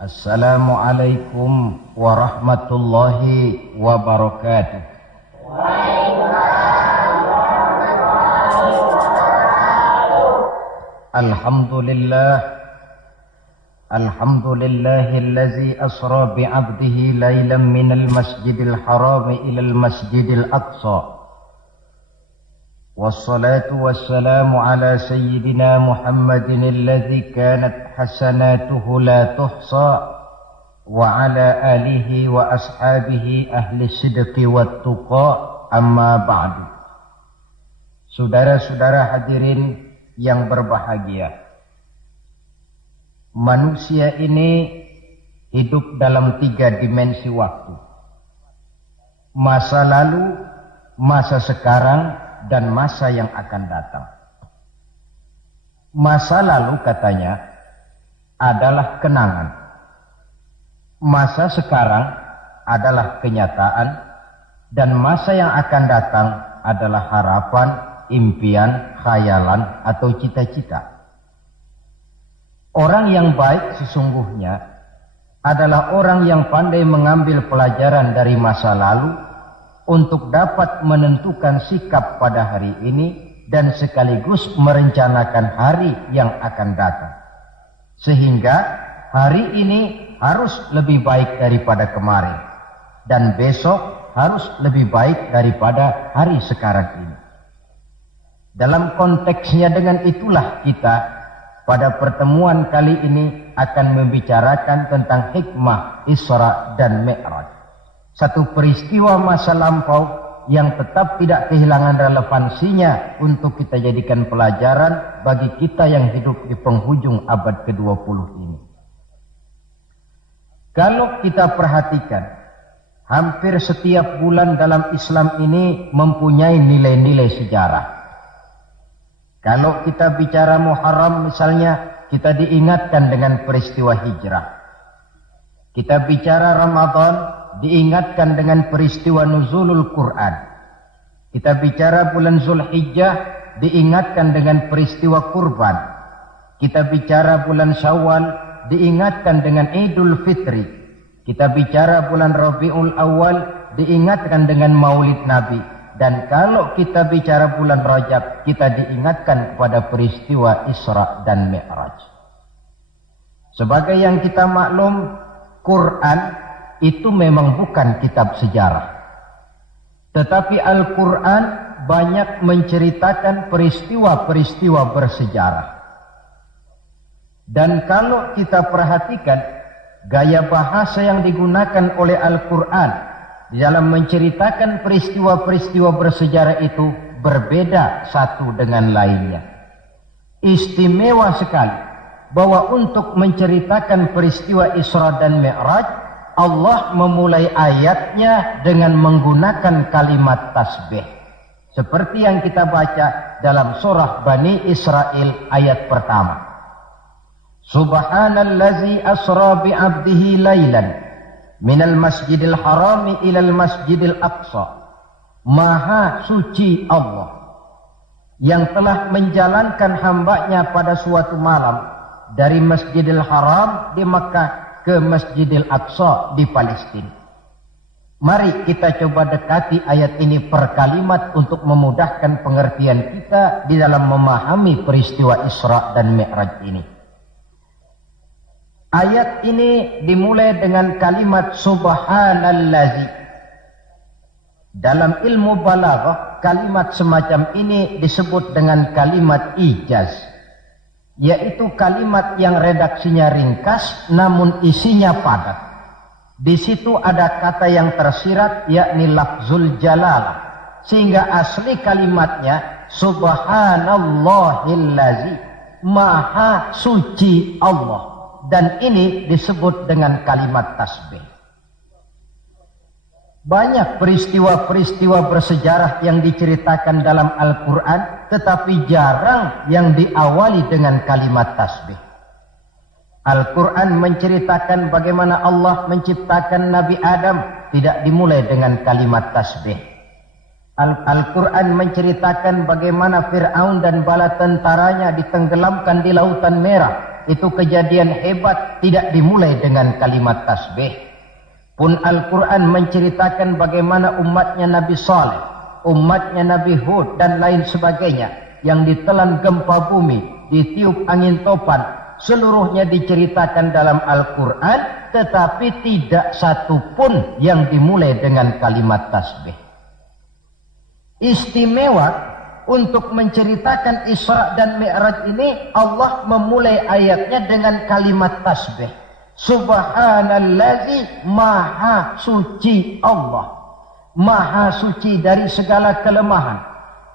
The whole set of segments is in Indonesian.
Assalamualaikum warahmatullahi wabarakatuh. Alhamdulillahillazi asra bi'abdihi laylan minal masjidil haram ilal masjidil aqsa. Wassalatu wassalamu ala sayyidina Muhammadin alladhi kanat hasanatuhu la tuhsa wa ala alihi wa ashabihi ahli sidqi wat tuqa, amma ba'du. Saudara-saudara hadirin yang berbahagia, manusia ini hidup dalam 3 dimensi waktu: masa lalu, masa sekarang, dan masa yang akan datang. Masa lalu katanya adalah kenangan. Masa sekarang adalah kenyataan, dan masa yang akan datang adalah harapan, impian, khayalan, atau cita-cita. Orang yang baik sesungguhnya adalah orang yang pandai mengambil pelajaran dari masa lalu untuk dapat menentukan sikap pada hari ini dan sekaligus merencanakan hari yang akan datang. Sehingga hari ini harus lebih baik daripada kemarin, dan besok harus lebih baik daripada hari sekarang ini. Dalam konteksnya dengan itulah kita pada pertemuan kali ini akan membicarakan tentang hikmah Isra dan Mi'raj. Satu peristiwa masa lampau yang tetap tidak kehilangan relevansinya untuk kita jadikan pelajaran bagi kita yang hidup di penghujung abad ke-20 ini. Kalau kita perhatikan, hampir setiap bulan dalam Islam ini mempunyai nilai-nilai sejarah. Kalau kita bicara Muharram misalnya, kita diingatkan dengan peristiwa hijrah. Kita bicara Ramadan, diingatkan dengan peristiwa nuzulul Quran. Kita bicara bulan Zulhijjah, diingatkan dengan peristiwa kurban. Kita bicara bulan Syawal, diingatkan dengan Idul Fitri. Kita bicara bulan Rabiul Awal, diingatkan dengan Maulid Nabi. Dan kalau kita bicara bulan Rajab, kita diingatkan kepada peristiwa Isra dan Mi'raj. Sebagai yang kita maklum, Quran itu memang bukan kitab sejarah. Tetapi Al-Quran banyak menceritakan peristiwa-peristiwa bersejarah. Dan kalau kita perhatikan gaya bahasa yang digunakan oleh Al-Quran di dalam menceritakan peristiwa-peristiwa bersejarah itu berbeda satu dengan lainnya. Istimewa sekali bahwa untuk menceritakan peristiwa Isra dan Mi'raj, Allah memulai ayatnya dengan menggunakan kalimat tasbih. Seperti yang kita baca dalam surah Bani Israel ayat pertama. Subhanallazi asra bi'abdihi laylan minal masjidil harami ilal masjidil aqsa. Maha suci Allah yang telah menjalankan hambanya pada suatu malam dari Masjidil Haram di Makkah ke Masjidil Aqsa di Palestina. Mari kita coba dekati ayat ini per kalimat untuk memudahkan pengertian kita di dalam memahami peristiwa Isra dan Mi'raj ini. Ayat ini dimulai dengan kalimat subhanallazi. Dalam ilmu balaghah, kalimat semacam ini disebut dengan kalimat ijaz, yaitu kalimat yang redaksinya ringkas namun isinya padat. Di situ ada kata yang tersirat, yakni lafzul jalalah, sehingga asli kalimatnya subhanallahillazi, maha suci Allah, dan ini disebut dengan kalimat tasbih. Banyak peristiwa-peristiwa bersejarah yang diceritakan dalam Al-Quran, tetapi jarang yang diawali dengan kalimat tasbih. Al-Quran menceritakan bagaimana Allah menciptakan Nabi Adam, tidak dimulai dengan kalimat tasbih. Al-Quran menceritakan bagaimana Fir'aun dan bala tentaranya ditenggelamkan di Lautan Merah, itu kejadian hebat tidak dimulai dengan kalimat tasbih. Pun Al-Quran menceritakan bagaimana umatnya Nabi Saleh, umatnya Nabi Hud dan lain sebagainya yang ditelan gempa bumi, ditiup angin topan, seluruhnya diceritakan dalam Al-Quran, tetapi tidak satu pun yang dimulai dengan kalimat tasbih. Istimewa untuk menceritakan Isra dan Mi'raj ini, Allah memulai ayatnya dengan kalimat tasbih. Subhanallazi, maha suci Allah, maha suci dari segala kelemahan,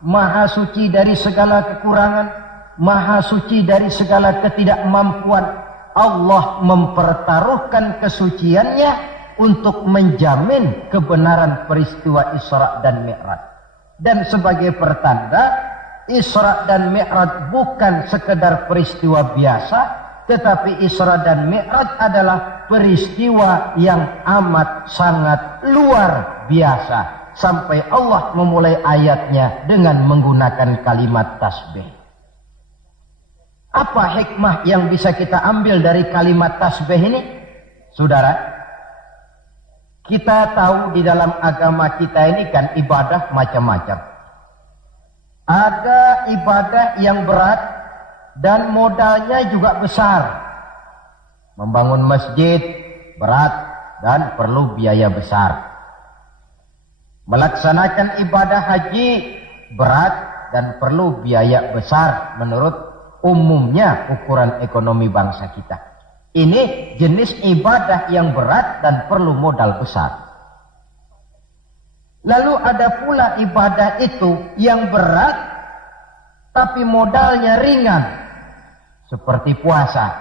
maha suci dari segala kekurangan, maha suci dari segala ketidakmampuan. Allah mempertaruhkan kesuciannya untuk menjamin kebenaran peristiwa Isra dan Mi'raj. Dan sebagai pertanda, Isra dan Mi'raj bukan sekedar peristiwa biasa, tetapi Isra dan Mi'raj adalah peristiwa yang amat sangat luar biasa. Sampai Allah memulai ayatnya dengan menggunakan kalimat tasbih. Apa hikmah yang bisa kita ambil dari kalimat tasbih ini? Saudara, kita tahu di dalam agama kita ini kan ibadah macam-macam. Ada ibadah yang berat dan modalnya juga besar. Membangun masjid berat dan perlu biaya besar. Melaksanakan ibadah haji berat dan perlu biaya besar menurut umumnya ukuran ekonomi bangsa kita. Ini jenis ibadah yang berat dan perlu modal besar. Lalu ada pula ibadah itu yang berat tapi modalnya ringan. Seperti puasa.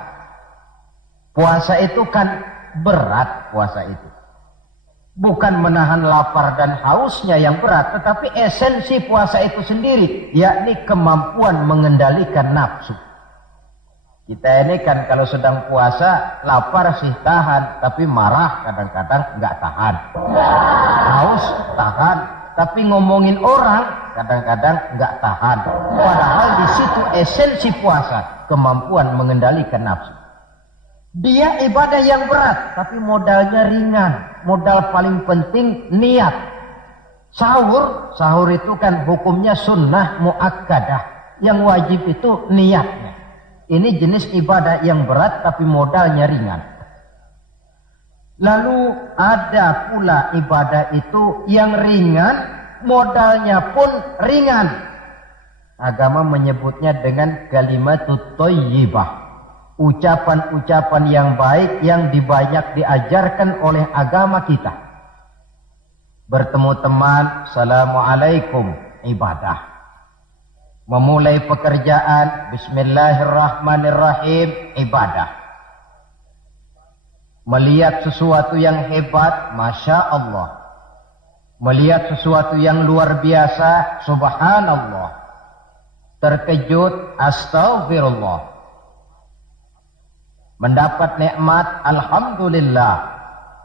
Puasa itu kan berat, puasa itu. Bukan menahan lapar dan hausnya yang berat, tetapi esensi puasa itu sendiri, yakni kemampuan mengendalikan nafsu. Kita ini kan kalau sedang puasa, lapar sih tahan, tapi marah kadang-kadang nggak tahan. Haus tahan, tapi ngomongin orang kadang-kadang nggak tahan. Padahal di situ esensi puasa, kemampuan mengendalikan nafsu. Dia ibadah yang berat, tapi modalnya ringan. Modal paling penting niat. Sahur itu kan hukumnya sunnah muakkadah. Yang wajib itu niatnya. Ini jenis ibadah yang berat, tapi modalnya ringan. Lalu ada pula ibadah itu yang ringan, modalnya pun ringan. Agama menyebutnya dengan kalimatut thayyibah. Ucapan-ucapan yang baik yang dibanyak diajarkan oleh agama kita. Bertemu teman, assalamualaikum, ibadah. Memulai pekerjaan, bismillahirrahmanirrahim, ibadah. Melihat sesuatu yang hebat, masya Allah. Melihat sesuatu yang luar biasa, subhanallah. Terkejut, astaghfirullah. Mendapat nikmat, alhamdulillah.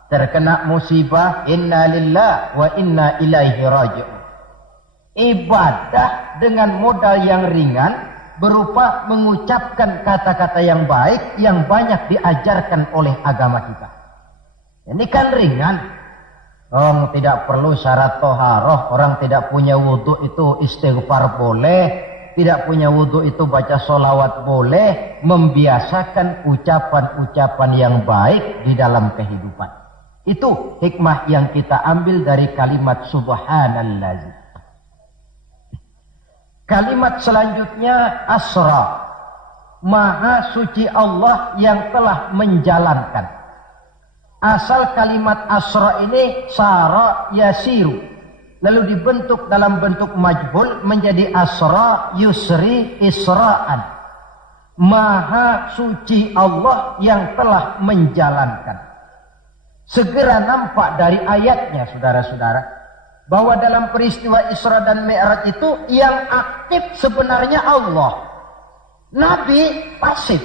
Terkena musibah, inna lillah wa inna ilaihi raji'un. Ibadah dengan modal yang ringan berupa mengucapkan kata-kata yang baik yang banyak diajarkan oleh agama kita. Ini kan ringan. Oh, tidak perlu syarat toharoh. Orang tidak punya wudhu itu istighfar boleh. Tidak punya wudhu itu baca sholawat boleh. Membiasakan ucapan-ucapan yang baik di dalam kehidupan. Itu hikmah yang kita ambil dari kalimat subhanallazi. Kalimat selanjutnya asra. Maha suci Allah yang telah menjalankan. Asal kalimat asra ini sara yasiru. Lalu dibentuk dalam bentuk majhul menjadi asra yusri isra'an. Maha suci Allah yang telah menjalankan. Segera nampak dari ayatnya, saudara-saudara, bahwa dalam peristiwa Isra dan Mi'raj itu yang aktif sebenarnya Allah. Nabi pasif.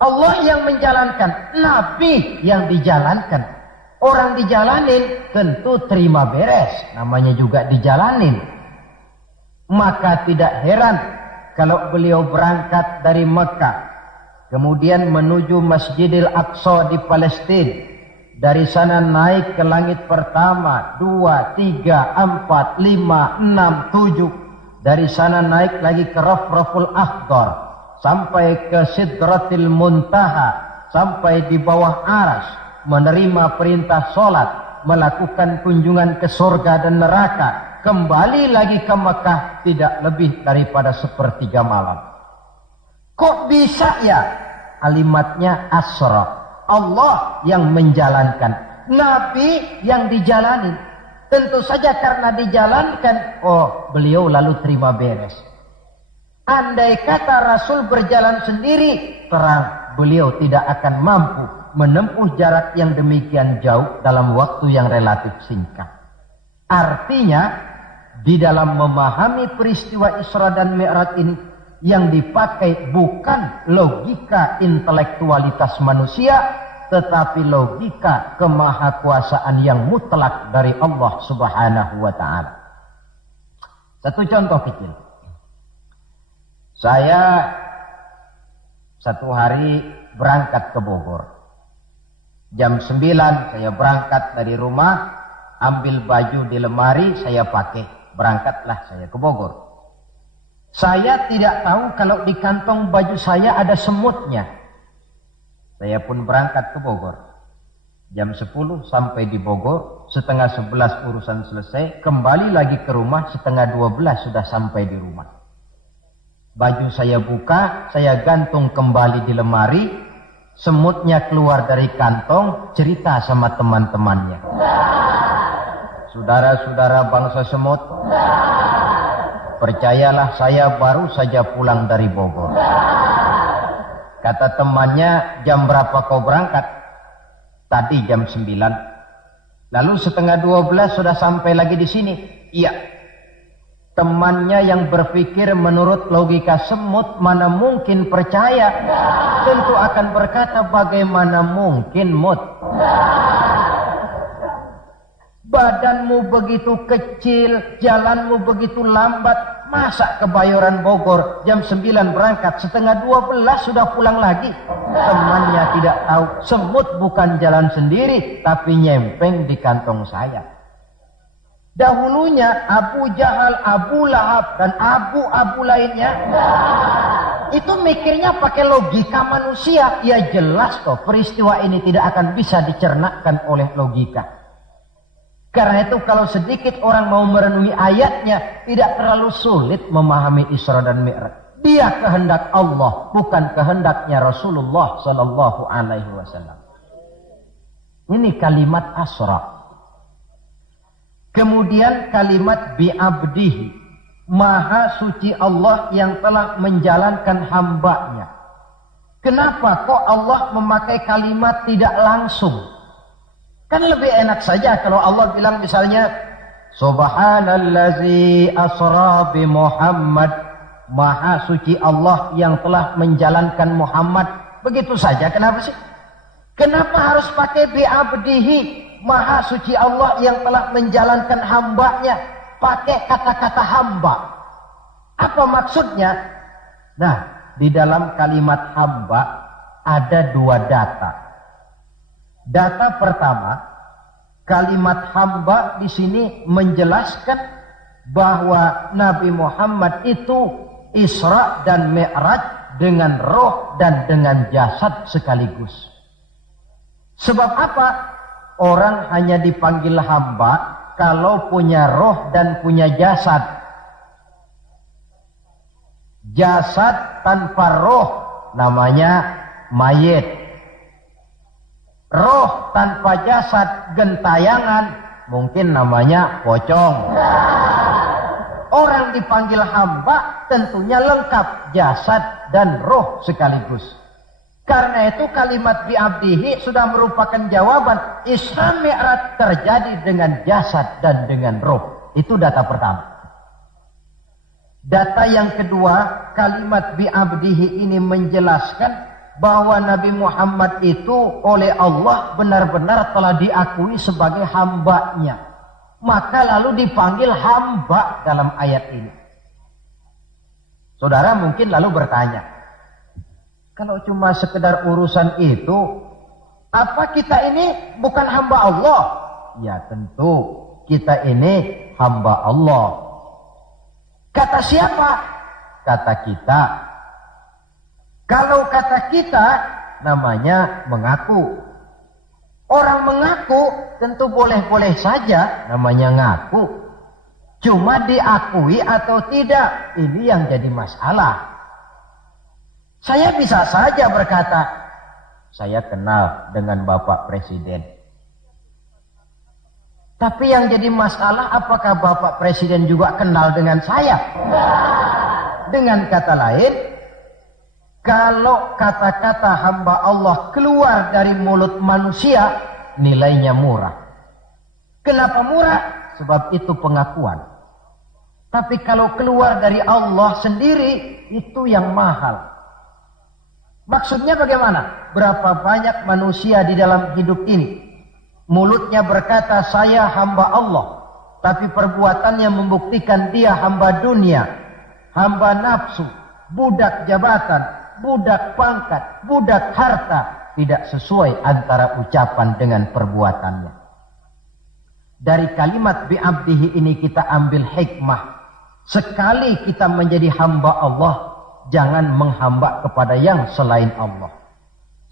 Allah yang menjalankan, Nabi yang dijalankan. Orang dijalanin tentu terima beres, namanya juga dijalanin. Maka tidak heran kalau beliau berangkat dari Mekah kemudian menuju Masjidil Aqsa di Palestina. Dari sana naik ke langit pertama, 2, 3, 4, 5, 6, 7. Dari sana naik lagi ke Rafraful Akhdar, sampai ke Sidratil Muntaha, sampai di bawah Arsy, menerima perintah sholat, melakukan kunjungan ke surga dan neraka, kembali lagi ke Mekah tidak lebih daripada 1/3 malam. Kok bisa ya? Kalimatnya Asra. Allah yang menjalankan, Nabi yang dijalani. Tentu saja karena dijalankan, beliau lalu terima beres. Andai kata Rasul berjalan sendiri, terang beliau tidak akan mampu menempuh jarak yang demikian jauh dalam waktu yang relatif singkat. Artinya, di dalam memahami peristiwa Isra dan Mi'raj ini, yang dipakai bukan logika intelektualitas manusia, tetapi logika kemahakuasaan yang mutlak dari Allah Subhanahu wa ta'ala. Satu contoh kecil. Saya satu hari berangkat ke Bogor. Jam 9 saya berangkat dari rumah, ambil baju di lemari, saya pakai. Berangkatlah saya ke Bogor. Saya tidak tahu kalau di kantong baju saya ada semutnya. Saya pun berangkat ke Bogor. Jam 10 sampai di Bogor, 10:30 urusan selesai, kembali lagi ke rumah, 11:30 sudah sampai di rumah. Baju saya buka, saya gantung kembali di lemari, semutnya keluar dari kantong, cerita sama teman-temannya. Saudara-saudara bangsa semut, percayalah saya baru saja pulang dari Bogor. Kata temannya, jam berapa kau berangkat? Tadi jam 9. Lalu 11:30 sudah sampai lagi di sini? Iya. Temannya yang berpikir menurut logika semut, mana mungkin percaya. Tentu akan berkata, bagaimana mungkin mut? Badanmu begitu kecil, jalanmu begitu lambat. Masa ke Bayoran Bogor jam 9 berangkat, 11:30 sudah pulang lagi? Temannya tidak tahu, semut bukan jalan sendiri, tapi nyempeng di kantong saya. Dahulunya Abu Jahal, Abu Lahab, dan abu-abu lainnya, itu mikirnya pakai logika manusia. Ya jelas toh, peristiwa ini tidak akan bisa dicernakkan oleh logika. Karena itu kalau sedikit orang mau merenungi ayatnya, tidak terlalu sulit memahami Isra dan Mi'raj. Dia kehendak Allah, bukan kehendaknya Rasulullah Sallallahu Alaihi Wasallam. Ini kalimat Asra. Kemudian kalimat bi'abdihi, maha suci Allah yang telah menjalankan hambanya. Kenapa kok Allah memakai kalimat tidak langsung? Kan lebih enak saja kalau Allah bilang misalnya, Subhanallazi asra bi Muhammad, maha suci Allah yang telah menjalankan Muhammad. Begitu saja, kenapa sih? Kenapa harus pakai bi'abdihi, maha suci Allah yang telah menjalankan hambanya? Pakai kata-kata hamba. Apa maksudnya? Nah, di dalam kalimat hamba ada dua data. Data pertama, kalimat hamba di sini menjelaskan bahwa Nabi Muhammad itu Isra dan Mi'raj dengan roh dan dengan jasad sekaligus. Sebab apa? Orang hanya dipanggil hamba kalau punya roh dan punya jasad. Jasad tanpa roh namanya mayit. Roh tanpa jasad gentayangan, mungkin namanya pocong. Orang dipanggil hamba tentunya lengkap jasad dan roh sekaligus. Karena itu kalimat bi'abdihi sudah merupakan jawaban Isra Mi'raj terjadi dengan jasad dan dengan roh. Itu data pertama. Data yang kedua, kalimat bi'abdihi ini menjelaskan bahwa Nabi Muhammad itu oleh Allah benar-benar telah diakui sebagai hambanya. Maka lalu dipanggil hamba dalam ayat ini. Saudara mungkin lalu bertanya, Kalau cuma sekedar urusan itu, apa kita ini bukan hamba Allah? Ya tentu, kita ini hamba Allah. Kata siapa? Kata kita. Kalau kata kita, namanya mengaku. Orang mengaku tentu boleh-boleh saja, namanya ngaku. Cuma diakui atau tidak, ini yang jadi masalah. Saya bisa saja berkata, saya kenal dengan Bapak Presiden. Tapi yang jadi masalah, apakah Bapak Presiden juga kenal dengan saya? Dengan kata lain, kalau kata-kata hamba Allah keluar dari mulut manusia, nilainya murah. Kenapa murah? Sebab itu pengakuan. Tapi kalau keluar dari Allah sendiri, itu yang mahal. Maksudnya bagaimana? Berapa banyak manusia di dalam hidup ini, mulutnya berkata saya hamba Allah, tapi perbuatannya membuktikan dia hamba dunia, hamba nafsu, budak jabatan, budak pangkat, budak harta. Tidak sesuai antara ucapan dengan perbuatannya. Dari kalimat bi'abdihi ini kita ambil hikmah. Sekali kita menjadi hamba Allah, jangan menghamba kepada yang selain Allah.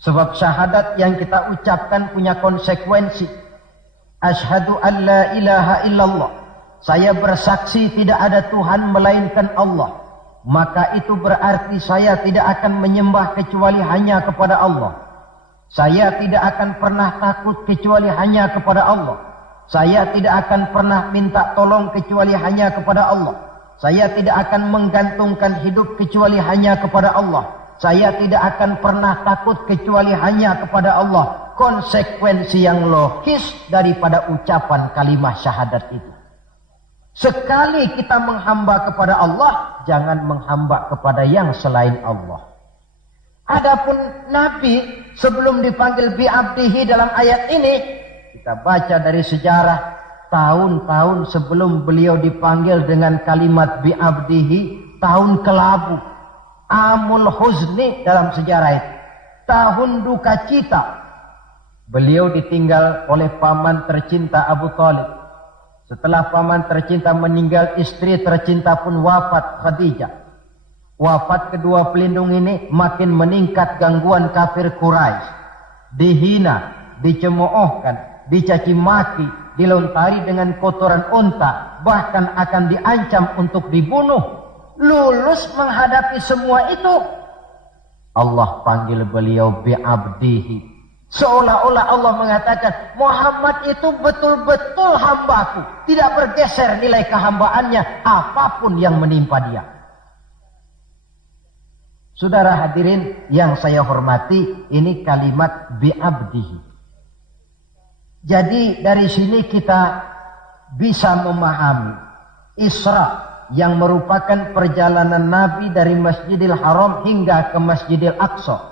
Sebab syahadat yang kita ucapkan punya konsekuensi. Asyhadu an la ilaha illallah. Saya bersaksi tidak ada Tuhan melainkan Allah. Maka itu berarti saya tidak akan menyembah kecuali hanya kepada Allah. Saya tidak akan pernah takut kecuali hanya kepada Allah. Saya tidak akan pernah minta tolong kecuali hanya kepada Allah. Saya tidak akan menggantungkan hidup kecuali hanya kepada Allah. Saya tidak akan pernah takut kecuali hanya kepada Allah. Konsekuensi yang logis daripada ucapan kalimat syahadat itu. Sekali kita menghamba kepada Allah, jangan menghamba kepada yang selain Allah. Adapun Nabi sebelum dipanggil bi'abdihi dalam ayat ini, kita baca dari sejarah. Tahun-tahun sebelum beliau dipanggil dengan kalimat bi'abdihi, tahun kelabu, amul huzni dalam sejarah itu, tahun duka cita. Beliau ditinggal oleh paman tercinta Abu Thalib. Setelah paman tercinta meninggal, istri tercinta pun wafat, Khadijah. Wafat kedua pelindung ini, makin meningkat gangguan kafir Quraisy. Dihina, dicemoohkan, dicaci maki, dilontari dengan kotoran unta, bahkan akan diancam untuk dibunuh. Lulus menghadapi semua itu, Allah panggil beliau bi'abdihi. Seolah-olah Allah mengatakan, Muhammad itu betul-betul hambaku, tidak bergeser nilai kehambaannya apapun yang menimpa dia. Saudara hadirin yang saya hormati, ini kalimat bi'abdihi. Jadi dari sini kita bisa memahami Isra yang merupakan perjalanan Nabi dari Masjidil Haram hingga ke Masjidil Aqsa,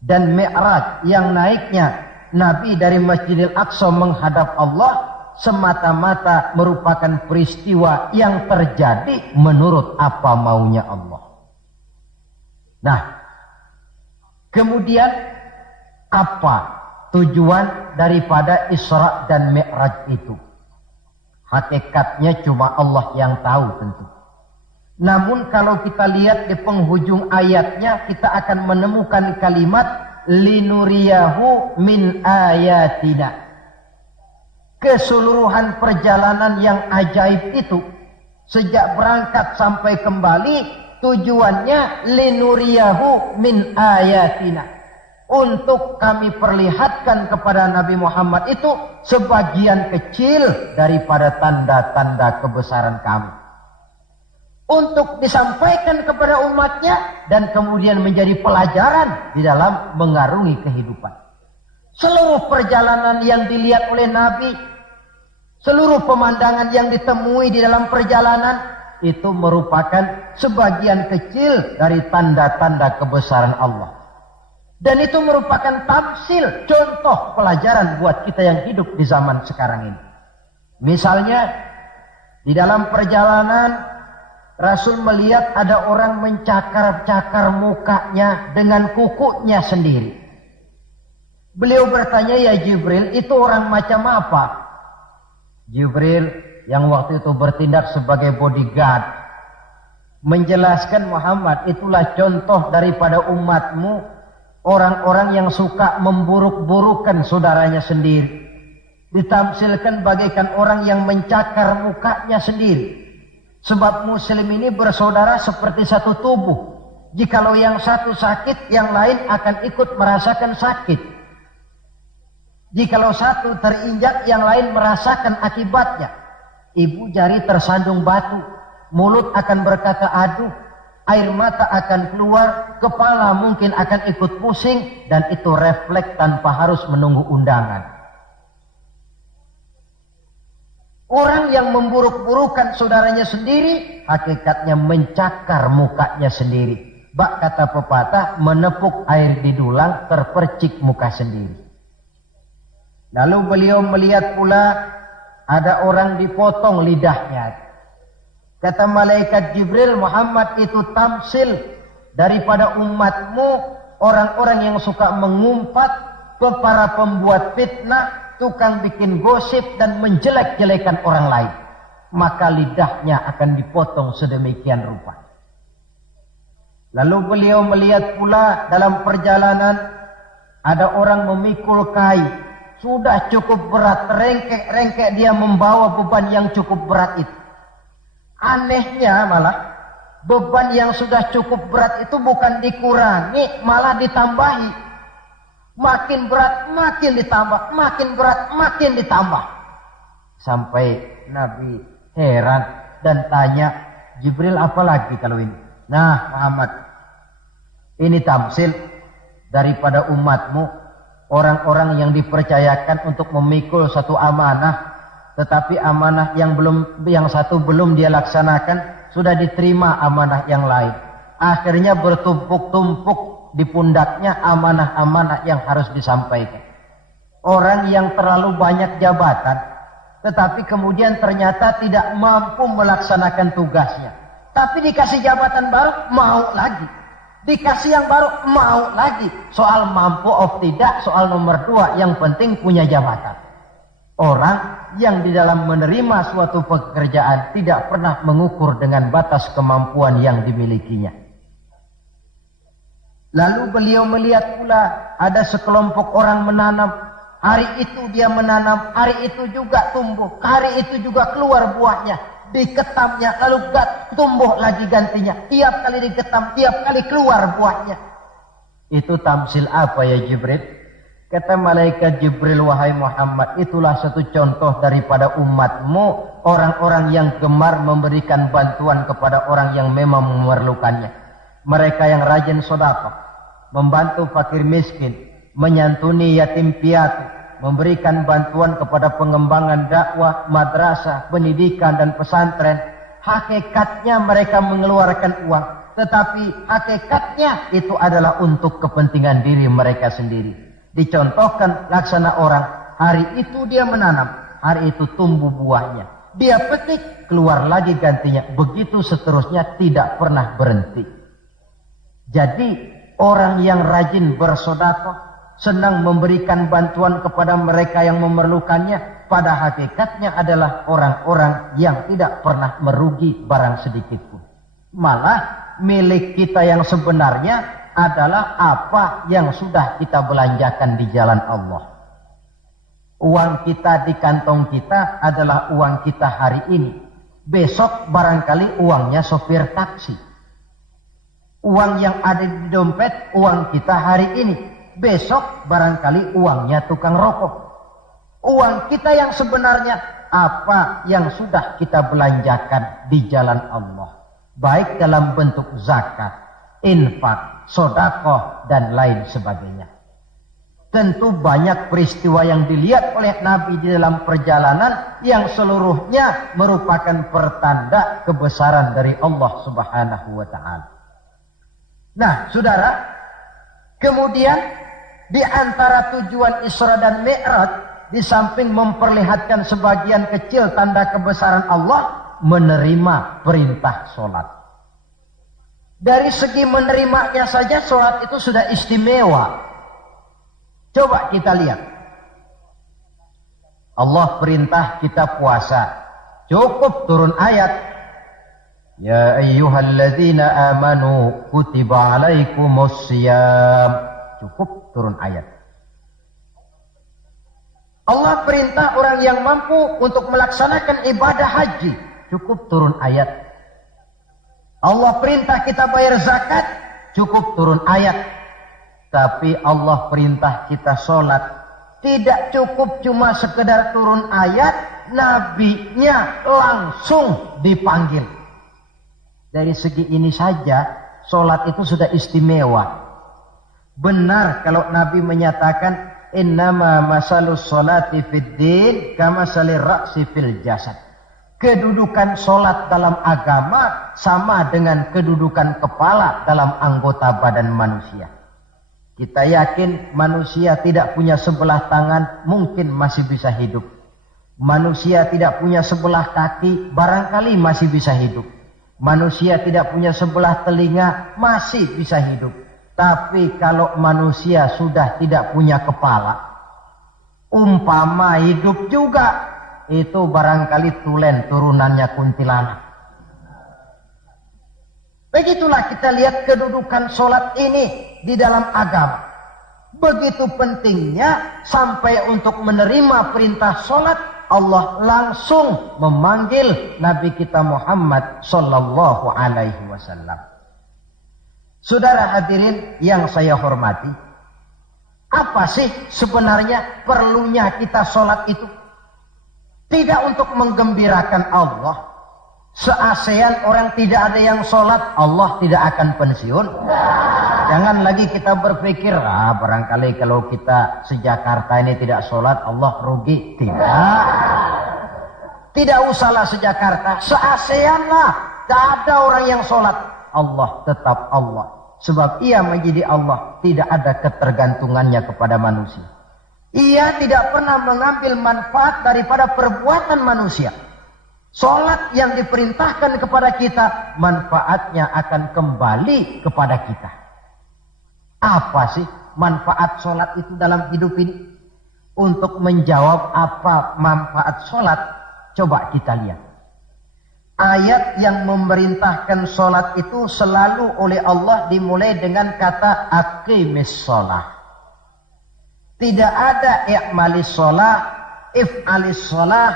dan Mi'raj yang naiknya Nabi dari Masjidil Aqsa menghadap Allah semata-mata merupakan peristiwa yang terjadi menurut apa maunya Allah. Nah, kemudian apa tujuan daripada Isra dan Mi'raj itu? Hakikatnya cuma Allah yang tahu tentu. Namun kalau kita lihat di penghujung ayatnya, kita akan menemukan kalimat linuriyahu min ayatina. Keseluruhan perjalanan yang ajaib itu, sejak berangkat sampai kembali, tujuannya linuriyahu min ayatina. Untuk kami perlihatkan kepada Nabi Muhammad itu sebagian kecil daripada tanda-tanda kebesaran kami. Untuk disampaikan kepada umatnya dan kemudian menjadi pelajaran di dalam mengarungi kehidupan. Seluruh perjalanan yang dilihat oleh Nabi, seluruh pemandangan yang ditemui di dalam perjalanan, itu merupakan sebagian kecil dari tanda-tanda kebesaran Allah. Dan itu merupakan tamsil, contoh pelajaran buat kita yang hidup di zaman sekarang ini. Misalnya, di dalam perjalanan Rasul melihat ada orang mencakar-cakar mukanya dengan kukunya sendiri. Beliau bertanya, ya Jibril, itu orang macam apa? Jibril yang waktu itu bertindak sebagai bodyguard menjelaskan, Muhammad, itulah contoh daripada umatmu, orang-orang yang suka memburuk-burukan saudaranya sendiri. Ditamsilkan bagaikan orang yang mencakar mukanya sendiri. Sebab muslim ini bersaudara seperti satu tubuh. Jikalau yang satu sakit, yang lain akan ikut merasakan sakit. Jikalau satu terinjak, yang lain merasakan akibatnya. Ibu jari tersandung batu, mulut akan berkata aduh, air mata akan keluar, kepala mungkin akan ikut pusing, dan itu refleks tanpa harus menunggu undangan. Orang yang memburuk-burukan saudaranya sendiri, hakikatnya mencakar mukanya sendiri. Bak kata pepatah, menepuk air di dulang, terpercik muka sendiri. Lalu beliau melihat pula ada orang dipotong lidahnya. Kata malaikat Jibril, Muhammad, itu tamsil daripada umatmu, orang-orang yang suka mengumpat, para pembuat fitnah, tukang bikin gosip dan menjelek-jelekan orang lain. Maka lidahnya akan dipotong sedemikian rupa. Lalu beliau melihat pula dalam perjalanan ada orang memikul kayu. Sudah cukup berat, rengkek-rengkek dia membawa beban yang cukup berat itu. Anehnya malah beban yang sudah cukup berat itu bukan dikurangi, malah ditambahi. Makin berat, makin ditambah. Makin berat, makin ditambah. Sampai Nabi heran dan tanya, Jibril, apa lagi kalau ini? Nah Muhammad, ini tamsil daripada umatmu, orang-orang yang dipercayakan untuk memikul satu amanah, tetapi amanah yang satu belum dia laksanakan, sudah diterima amanah yang lain. Akhirnya bertumpuk-tumpuk di pundaknya amanah-amanah yang harus disampaikan. Orang yang terlalu banyak jabatan, tetapi kemudian ternyata tidak mampu melaksanakan tugasnya. Tapi dikasih jabatan baru, mau lagi. Dikasih yang baru, mau lagi. Soal mampu atau tidak, soal nomor 2, yang penting punya jabatan. Orang yang di dalam menerima suatu pekerjaan tidak pernah mengukur dengan batas kemampuan yang dimilikinya. Lalu beliau melihat pula ada sekelompok orang menanam. Hari itu dia menanam, hari itu juga tumbuh, hari itu juga keluar buahnya. Diketamnya, lalu tumbuh lagi gantinya. Tiap kali diketam, tiap kali keluar buahnya. Itu tamsil apa ya Jibril? Kata malaikat Jibril, wahai Muhammad, itulah satu contoh daripada umatmu, orang-orang yang gemar memberikan bantuan kepada orang yang memang memerlukannya. Mereka yang rajin sedekah, membantu fakir miskin, menyantuni yatim piatu, memberikan bantuan kepada pengembangan dakwah, madrasah, pendidikan dan pesantren. Hakikatnya mereka mengeluarkan uang, tetapi hakikatnya itu adalah untuk kepentingan diri mereka sendiri. Dicontohkan laksana orang, hari itu dia menanam, hari itu tumbuh buahnya. Dia petik, keluar lagi gantinya. Begitu seterusnya, tidak pernah berhenti. Jadi orang yang rajin bersedekah, senang memberikan bantuan kepada mereka yang memerlukannya, pada hakikatnya adalah orang-orang yang tidak pernah merugi barang sedikit pun. Malah milik kita yang sebenarnya adalah apa yang sudah kita belanjakan di jalan Allah. Uang kita di kantong kita adalah uang kita hari ini. Besok barangkali uangnya sopir taksi. Uang yang ada di dompet, uang kita hari ini. Besok barangkali uangnya tukang rokok. Uang kita yang sebenarnya, apa yang sudah kita belanjakan di jalan Allah. Baik dalam bentuk zakat, infak, sedekah, dan lain sebagainya. Tentu banyak peristiwa yang dilihat oleh Nabi di dalam perjalanan yang seluruhnya merupakan pertanda kebesaran dari Allah Subhanahu wa Ta'ala. Nah, saudara, kemudian di antara tujuan Isra dan Mi'raj, di samping memperlihatkan sebagian kecil tanda kebesaran Allah, menerima perintah sholat. Dari segi menerimanya saja sholat itu sudah istimewa. Coba kita lihat. Allah perintah kita puasa. Cukup turun ayat. Ya ayyuhalladzina amanu kutiba alaikumus syiyam. Cukup turun ayat. Allah perintah orang yang mampu untuk melaksanakan ibadah haji. Cukup turun ayat. Allah perintah kita bayar zakat. Cukup turun ayat. Tapi Allah perintah kita sholat. Tidak cukup cuma sekedar turun ayat. Nabinya langsung dipanggil. Dari segi ini saja sholat itu sudah istimewa. Benar kalau Nabi menyatakan innama masalus sholati fid din kama salir ra'si fil jasad. Kedudukan sholat dalam agama sama dengan kedudukan kepala dalam anggota badan manusia. Kita yakin manusia tidak punya sebelah tangan, mungkin masih bisa hidup. Manusia tidak punya sebelah kaki, barangkali masih bisa hidup. Manusia tidak punya sebelah telinga, masih bisa hidup. Tapi kalau manusia sudah tidak punya kepala, umpama hidup juga, itu barangkali tulen turunannya kuntilanak. Begitulah kita lihat kedudukan sholat ini di dalam agama. Begitu pentingnya sampai untuk menerima perintah sholat, Allah langsung memanggil Nabi kita Muhammad sallallahu alaihi wasallam. Saudara hadirin yang saya hormati, apa sih sebenarnya perlunya kita sholat itu? Tidak untuk menggembirakan Allah. Se-ASEAN orang tidak ada yang sholat, Allah tidak akan pensiun. Jangan lagi kita berpikir, barangkali kalau kita se-Jakarta ini tidak sholat, Allah rugi. Tidak. Tidak usahlah se-Jakarta, se-ASEAN lah. Tidak ada orang yang sholat. Allah tetap Allah. Sebab ia menjadi Allah, tidak ada ketergantungannya kepada manusia. Ia tidak pernah mengambil manfaat daripada perbuatan manusia. Sholat yang diperintahkan kepada kita, manfaatnya akan kembali kepada kita. Apa sih manfaat sholat itu dalam hidup ini? Untuk menjawab apa manfaat sholat, coba kita lihat. Ayat yang memerintahkan sholat itu selalu oleh Allah dimulai dengan kata aqimis sholat. Tidak ada i'malis sholat, if'alis sholat.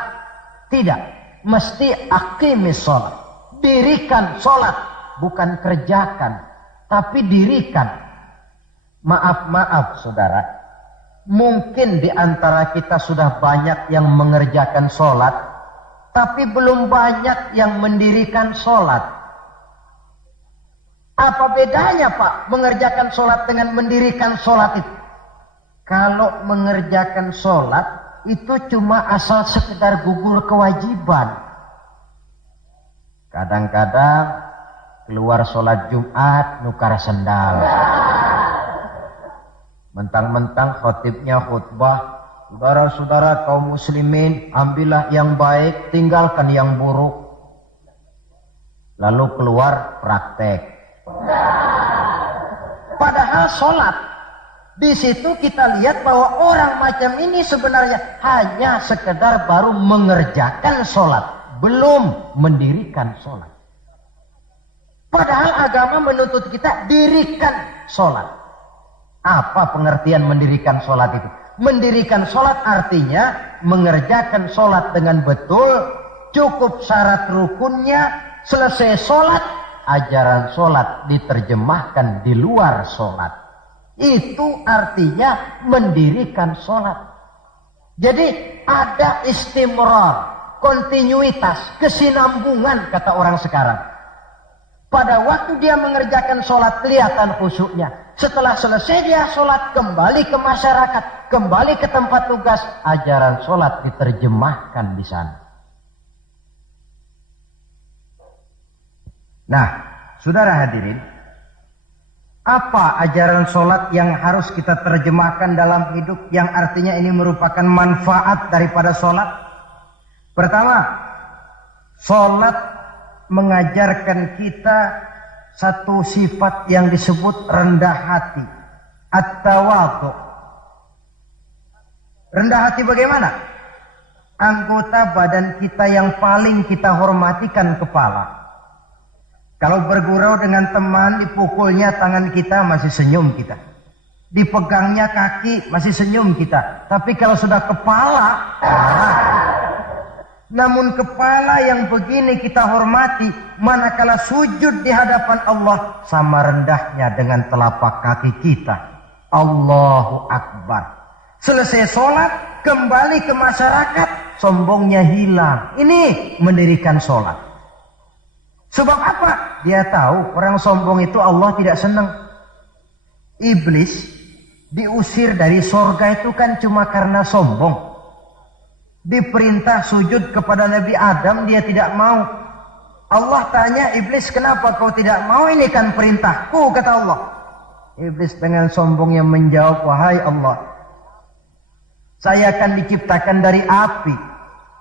Tidak. Mesti aqimis sholat. Dirikan sholat. Bukan kerjakan. Tapi dirikan. Maaf saudara. Mungkin di antara kita sudah banyak yang mengerjakan sholat. Tapi belum banyak yang mendirikan sholat. Apa bedanya Pak mengerjakan sholat dengan mendirikan sholat itu? Kalau mengerjakan sholat itu cuma asal sekedar gugur kewajiban. Kadang-kadang keluar sholat Jumat nukar sendal. Mentang-mentang khotibnya khutbah, saudara-saudara kaum muslimin, ambillah yang baik, tinggalkan yang buruk. Lalu keluar praktek. Padahal sholat, di situ kita lihat bahwa orang macam ini sebenarnya hanya sekedar baru mengerjakan sholat, belum mendirikan sholat. Padahal agama menuntut kita dirikan sholat. Apa pengertian mendirikan sholat itu? Mendirikan sholat artinya mengerjakan sholat dengan betul, cukup syarat rukunnya, selesai sholat, ajaran sholat diterjemahkan di luar sholat. Itu artinya mendirikan sholat. Jadi ada istimrar, kontinuitas, kesinambungan kata orang sekarang. Pada waktu dia mengerjakan sholat kelihatan khusyuknya. Setelah selesai dia sholat, kembali ke masyarakat, kembali ke tempat tugas, ajaran sholat diterjemahkan di sana. Nah, saudara hadirin, apa ajaran sholat yang harus kita terjemahkan dalam hidup yang artinya ini merupakan manfaat daripada sholat? Pertama, Salat mengajarkan kita satu sifat yang disebut rendah hati, at-tawadhu. Rendah hati bagaimana? Anggota badan kita yang paling kita hormatikan kepala. Kalau bergurau dengan teman, dipukulnya tangan kita, masih senyum kita. Dipegangnya kaki, masih senyum kita. Tapi kalau sudah kepala, namun kepala yang begini kita hormati, manakala sujud di hadapan Allah, sama rendahnya dengan telapak kaki kita. Allahu Akbar. Selesai sholat, kembali ke masyarakat, sombongnya hilang. Ini mendirikan sholat. Sebab apa? Dia tahu orang sombong itu Allah tidak senang. Iblis diusir dari sorga itu kan cuma karena sombong. Diperintah sujud kepada Nabi Adam, dia tidak mau. Allah tanya Iblis, kenapa kau tidak mau? Ini kan perintahku, kata Allah. Iblis dengan sombongnya menjawab, wahai Allah, saya akan diciptakan dari api,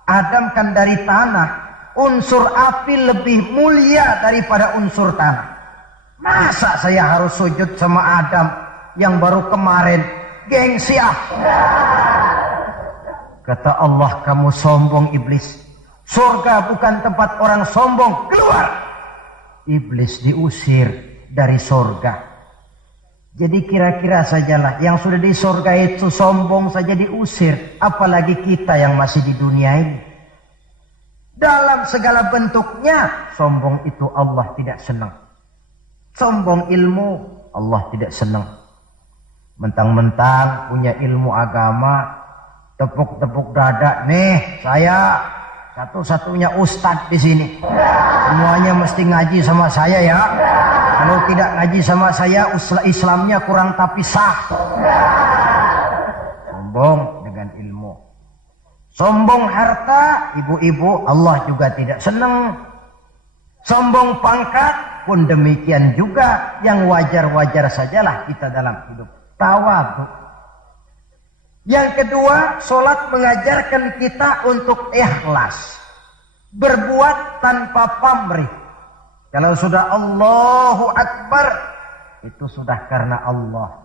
Adam kan dari tanah. Unsur api lebih mulia daripada unsur tanah. Masa saya harus sujud sama Adam yang baru kemarin? Gengsi ah. Kata Allah, kamu sombong Iblis. Surga bukan tempat orang sombong. Keluar. Iblis diusir dari surga. Jadi kira-kira sajalah yang sudah di surga itu sombong saja diusir, apalagi kita yang masih di dunia ini. Dalam segala bentuknya, sombong itu Allah tidak senang. Sombong ilmu, Allah tidak senang. Mentang-mentang punya ilmu agama, tepuk-tepuk dada, nih saya satu-satunya ustadz di sini. Semuanya mesti ngaji sama saya ya. Kalau tidak ngaji sama saya, Islamnya kurang tapi sah. Sombong dengan ilmu. Sombong harta, ibu-ibu, Allah juga tidak senang. Sombong pangkat pun demikian juga, yang wajar-wajar sajalah kita dalam hidup. Tawadhu. Yang kedua, sholat mengajarkan kita untuk ikhlas. Berbuat tanpa pamrih. Kalau sudah Allahu Akbar, itu sudah karena Allah.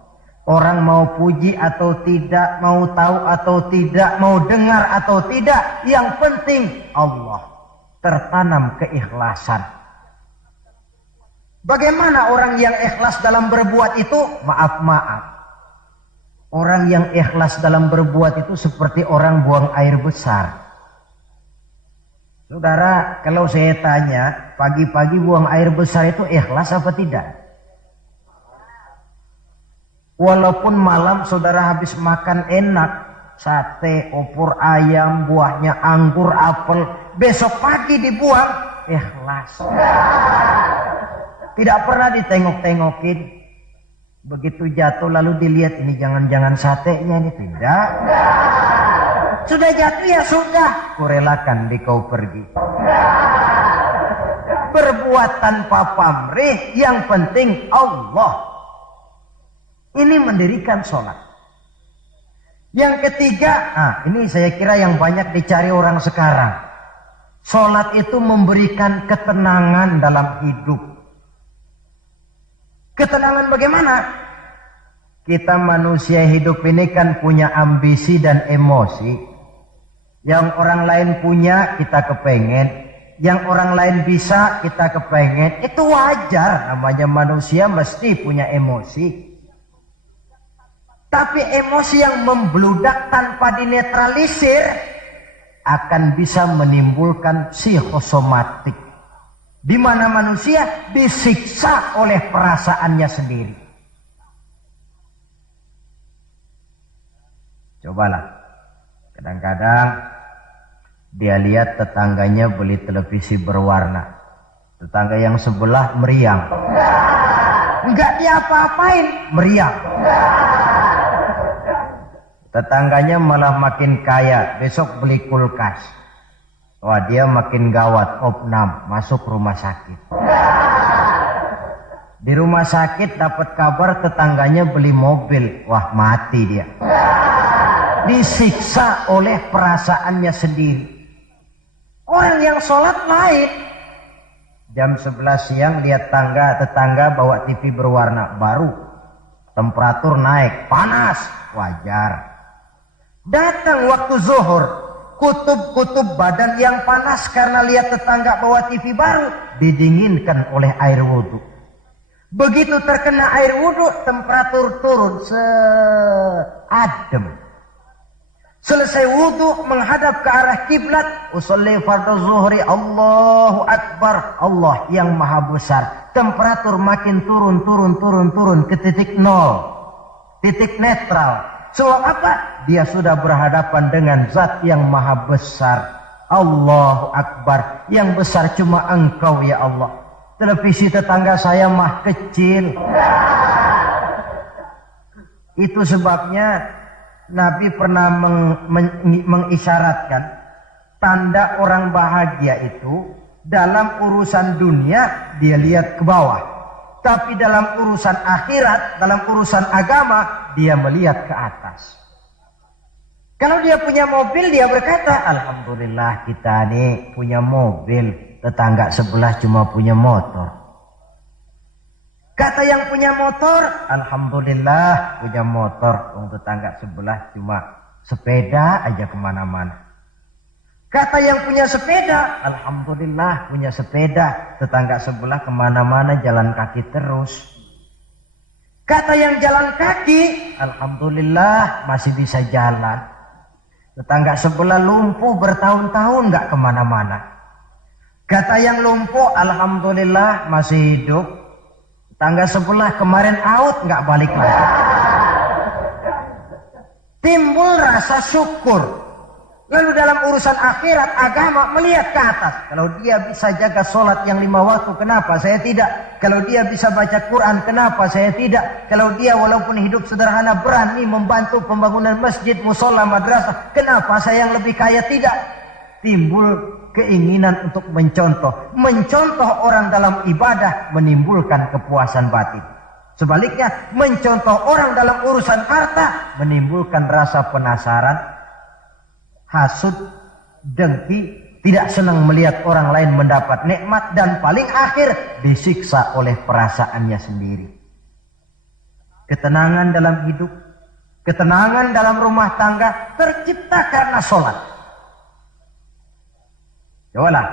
Orang mau puji atau tidak, mau tahu atau tidak, mau dengar atau tidak, yang penting Allah. Tertanam keikhlasan. Bagaimana orang yang ikhlas dalam berbuat itu? Maaf-maaf. Orang yang ikhlas dalam berbuat itu seperti orang buang air besar. Saudara, kalau saya tanya, pagi-pagi buang air besar itu ikhlas apa tidak? Walaupun malam saudara habis makan enak, sate, opor ayam, buahnya anggur, apel, besok pagi dibuang, ikhlas. Tidak pernah ditengok-tengokin. Begitu jatuh lalu dilihat, ini jangan-jangan satenya ini, tidak. Sudah jatuh ya sudah, kurelakan di kau pergi. Berbuat tanpa pamrih, yang penting Allah. Ini mendirikan sholat. Yang ketiga, ini saya kira yang banyak dicari orang sekarang. Sholat itu memberikan ketenangan dalam hidup. Ketenangan bagaimana? Kita manusia hidup ini kan punya ambisi dan emosi. Yang orang lain punya, kita kepengen. Yang orang lain bisa, kita kepengen. Itu wajar, namanya manusia mesti punya emosi. Tapi emosi yang membludak tanpa dinetralisir akan bisa menimbulkan psikosomatik, di mana manusia disiksa oleh perasaannya sendiri. Cobalah, kadang-kadang dia lihat tetangganya beli televisi berwarna, tetangga yang sebelah meriang, enggak dia apa-apain, meriang. Tetangganya malah makin kaya, besok beli kulkas. Wah, dia makin gawat, opnam, masuk rumah sakit. Di rumah sakit dapat kabar tetangganya beli mobil, wah mati dia. Disiksa oleh perasaannya sendiri. Orang yang sholat lain. Jam 11 siang lihat tetangga bawa TV berwarna baru. Temperatur naik, panas, wajar. Datang waktu zuhur, kutub-kutub badan yang panas karena lihat tetangga bawa TV baru, didinginkan oleh air wudhu. Begitu terkena air wudhu, temperatur turun seadem. Selesai wudhu menghadap ke arah kiblat, usolli fardhu zuhri, Allahu Akbar, Allah yang maha besar. Temperatur makin turun ke titik nol, titik netral. Sebab apa? Dia sudah berhadapan dengan zat yang maha besar. Allahu Akbar, yang besar cuma Engkau ya Allah. Televisi tetangga saya mah kecil. Itu sebabnya Nabi pernah mengisyaratkan tanda orang bahagia itu dalam urusan dunia dia lihat ke bawah, tapi dalam urusan akhirat, dalam urusan agama dia melihat ke atas. Kalau dia punya mobil dia berkata, alhamdulillah kita nih punya mobil, tetangga sebelah cuma punya motor. Kata yang punya motor, alhamdulillah punya motor, tetangga sebelah cuma sepeda aja kemana-mana. Kata yang punya sepeda, alhamdulillah punya sepeda, tetangga sebelah kemana-mana jalan kaki terus. Kata yang jalan kaki, alhamdulillah masih bisa jalan. Tetangga sebelah lumpuh bertahun-tahun gak kemana-mana. Kata yang lumpuh, alhamdulillah masih hidup. Tetangga sebelah kemarin out gak balik lagi. Timbul rasa syukur. Lalu dalam urusan akhirat, agama melihat ke atas. Kalau dia bisa jaga sholat yang 5 waktu, kenapa saya tidak? Kalau dia bisa baca Quran, kenapa saya tidak? Kalau dia walaupun hidup sederhana berani membantu pembangunan masjid, musola, madrasah, kenapa saya yang lebih kaya tidak? Timbul keinginan untuk mencontoh. Mencontoh orang dalam ibadah menimbulkan kepuasan batin. Sebaliknya, mencontoh orang dalam urusan harta menimbulkan rasa penasaran, hasud, dengki, tidak senang melihat orang lain mendapat nikmat, dan paling akhir disiksa oleh perasaannya sendiri. Ketenangan dalam hidup, ketenangan dalam rumah tangga tercipta karena sholat. Cobalah,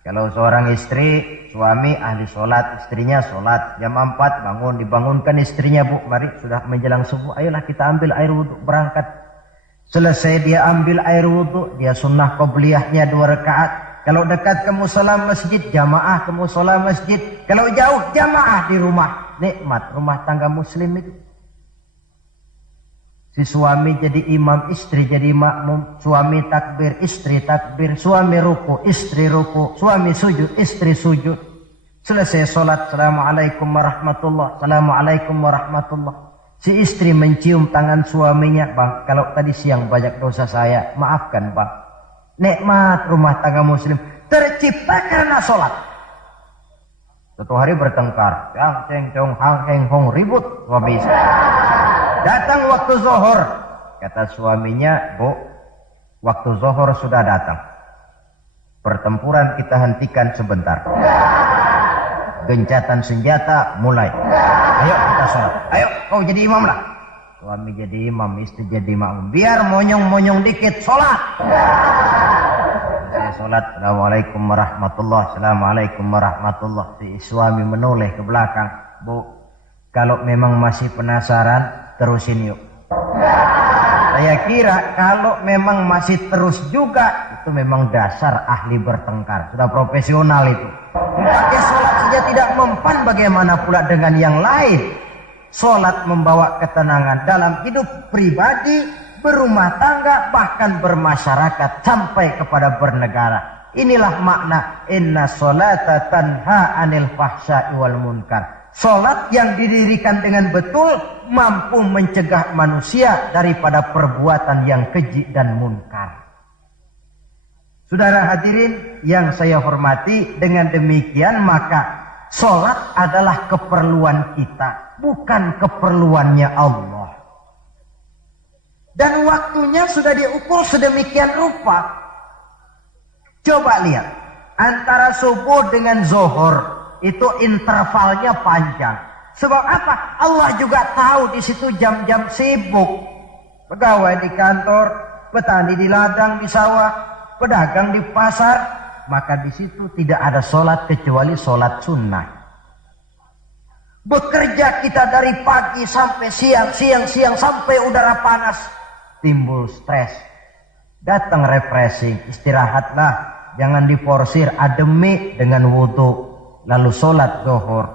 kalau seorang istri, suami ahli sholat, istrinya sholat, jam 4 bangun, dibangunkan istrinya, bu, mari sudah menjelang subuh, ayolah kita ambil air wudhu, berangkat. Selesai dia ambil air wudhu, dia sunnah qobliyahnya 2 rakaat. Kalau dekat ke musola masjid, jamaah ke musola masjid. Kalau jauh, jamaah di rumah. Nikmat rumah tangga muslim itu. Si suami jadi imam, istri jadi makmum. Suami takbir, istri takbir. Suami ruku, istri ruku. Suami sujud, istri sujud. Selesai sholat, assalamualaikum warahmatullah, assalamualaikum warahmatullah. Si istri mencium tangan suaminya, bang, kalau tadi siang banyak dosa saya, maafkan bang. Nikmat rumah tangga muslim tercipta karena sholat. Suatu hari bertengkar, yang ceng cong hang heng hong, ribut habis. Datang waktu zuhur, kata suaminya, bu, waktu zuhur sudah datang. Pertempuran kita hentikan sebentar. Gencatan senjata mulai. Ayo kita sholat. Ayo kau jadi imam lah. Suami jadi imam, istri jadi makmum. Biar monyong-monyong dikit, sholat. Saya sholat, assalamualaikum warahmatullah, assalamualaikum warahmatullah. Si suami menoleh ke belakang, bu, kalau memang masih penasaran, terusin yuk. Saya kira kalau memang masih terus juga, itu memang dasar ahli bertengkar, sudah profesional itu. Pakai sholat saja tidak mempan, bagaimana pula dengan yang lain? Sholat membawa ketenangan dalam hidup pribadi, berumah tangga, bahkan bermasyarakat sampai kepada bernegara. Inilah makna inna sholata tanha anil fahsya'i wal munkar. Sholat yang didirikan dengan betul mampu mencegah manusia daripada perbuatan yang keji dan munkar. Saudara hadirin yang saya hormati, dengan demikian maka sholat adalah keperluan kita, bukan keperluannya Allah. Dan waktunya sudah diukur sedemikian rupa. Coba lihat, antara subuh dengan zuhur itu intervalnya panjang. Sebab apa? Allah juga tahu di situ jam-jam sibuk. Pegawai di kantor, petani di ladang, di sawah, pedagang di pasar, maka di situ tidak ada sholat kecuali sholat sunnah. Bekerja kita dari pagi sampai siang sampai udara panas, timbul stres. Datang refreshing, istirahatlah, jangan diforsir, ademi dengan wudhu, lalu sholat zuhur.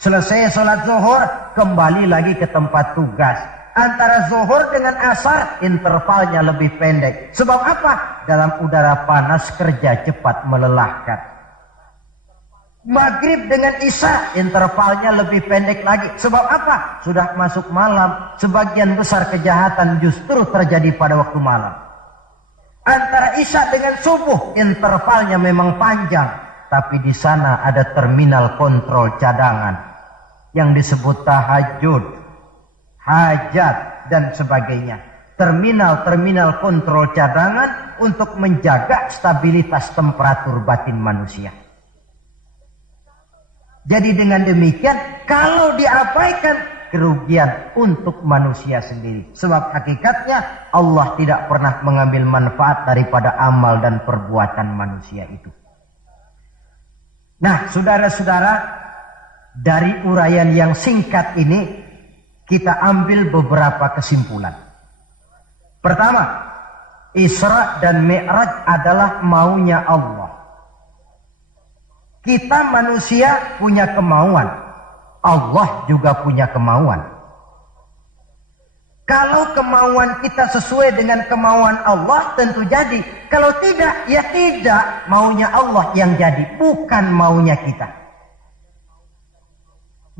Selesai sholat zuhur, kembali lagi ke tempat tugas. Antara zuhur dengan asar, intervalnya lebih pendek. Sebab apa? Dalam udara panas, kerja cepat melelahkan. Maghrib dengan isya, intervalnya lebih pendek lagi. Sebab apa? Sudah masuk malam. Sebagian besar kejahatan justru terjadi pada waktu malam. Antara isya dengan subuh, intervalnya memang panjang. Tapi di sana ada terminal kontrol cadangan yang disebut tahajud, hajat, dan sebagainya. Terminal-terminal kontrol cadangan untuk menjaga stabilitas temperatur batin manusia. Jadi dengan demikian, kalau diabaikan, kerugian untuk manusia sendiri. Sebab hakikatnya Allah tidak pernah mengambil manfaat daripada amal dan perbuatan manusia itu. Nah, saudara-saudara, dari uraian yang singkat ini kita ambil beberapa kesimpulan. Pertama, Isra dan Mi'raj adalah maunya Allah. Kita manusia punya kemauan, Allah juga punya kemauan. Kalau kemauan kita sesuai dengan kemauan Allah, tentu jadi. Kalau tidak, ya tidak. Maunya Allah yang jadi, bukan maunya kita.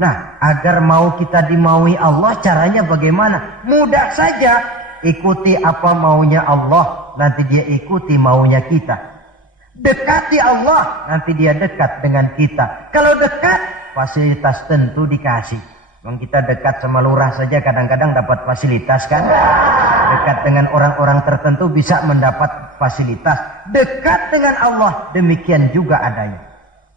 Nah, agar mau kita dimaui Allah, caranya bagaimana? Mudah saja. Ikuti apa maunya Allah, nanti dia ikuti maunya kita. Dekati Allah, nanti dia dekat dengan kita. Kalau dekat, fasilitas tentu dikasih. Memang kita dekat sama lurah saja kadang-kadang dapat fasilitas kan. Dekat dengan orang-orang tertentu bisa mendapat fasilitas. Dekat dengan Allah, demikian juga adanya.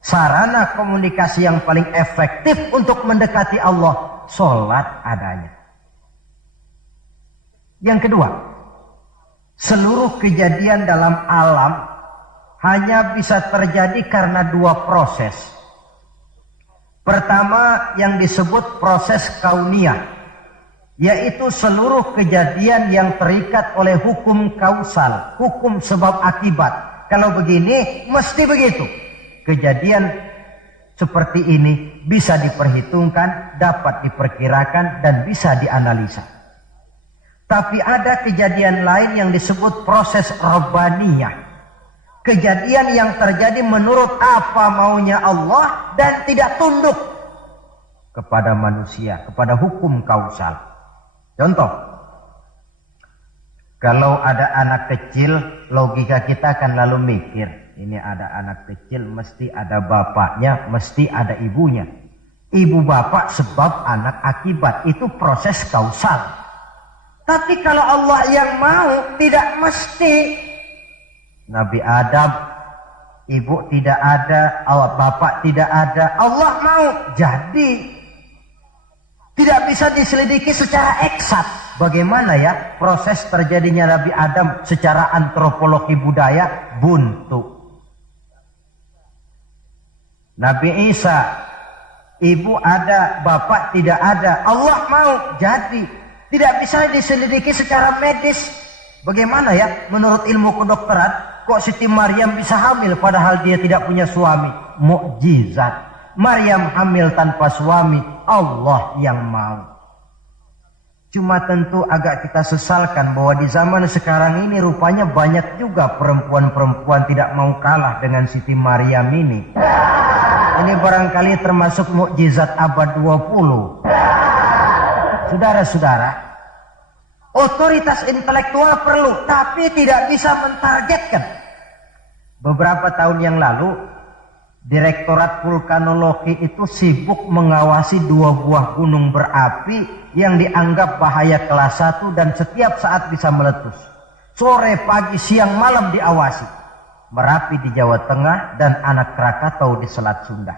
Sarana komunikasi yang paling efektif untuk mendekati Allah, sholat adanya. Yang kedua, seluruh kejadian dalam alam hanya bisa terjadi karena dua proses. Pertama yang disebut proses kauniyah, yaitu seluruh kejadian yang terikat oleh hukum kausal, hukum sebab akibat. Kalau begini, mesti begitu. Kejadian seperti ini bisa diperhitungkan, dapat diperkirakan, dan bisa dianalisa. Tapi ada kejadian lain yang disebut proses rabbaniyah. Kejadian yang terjadi menurut apa maunya Allah dan tidak tunduk kepada manusia, kepada hukum kausal. Contoh, kalau ada anak kecil, logika kita akan lalu mikir, ini ada anak kecil, mesti ada bapaknya, mesti ada ibunya. Ibu bapak sebab, anak akibat, itu proses kausal. Tapi kalau Allah yang mau, tidak mesti. Nabi Adam, ibu tidak ada, bapak tidak ada, Allah mau jadi. Tidak bisa diselidiki secara eksakt. Bagaimana ya proses terjadinya Nabi Adam secara antropologi budaya? Buntu. Nabi Isa, ibu ada, bapak tidak ada, Allah mau jadi. Tidak bisa diselidiki secara medis. Bagaimana ya menurut ilmu kedokteran? Kok Siti Maryam bisa hamil padahal dia tidak punya suami? Mukjizat. Maryam hamil tanpa suami, Allah yang mau. Cuma tentu agak kita sesalkan bahwa di zaman sekarang ini rupanya banyak juga perempuan-perempuan tidak mau kalah dengan Siti Maryam ini. Ini barangkali termasuk mukjizat abad 20. Saudara-saudara, otoritas intelektual perlu, tapi tidak bisa mentargetkan. Beberapa tahun yang lalu, Direktorat Vulkanologi itu sibuk mengawasi 2 buah gunung berapi yang dianggap bahaya kelas 1 dan setiap saat bisa meletus. Sore, pagi, siang, malam diawasi. Merapi di Jawa Tengah, dan Anak Krakatau di Selat Sunda.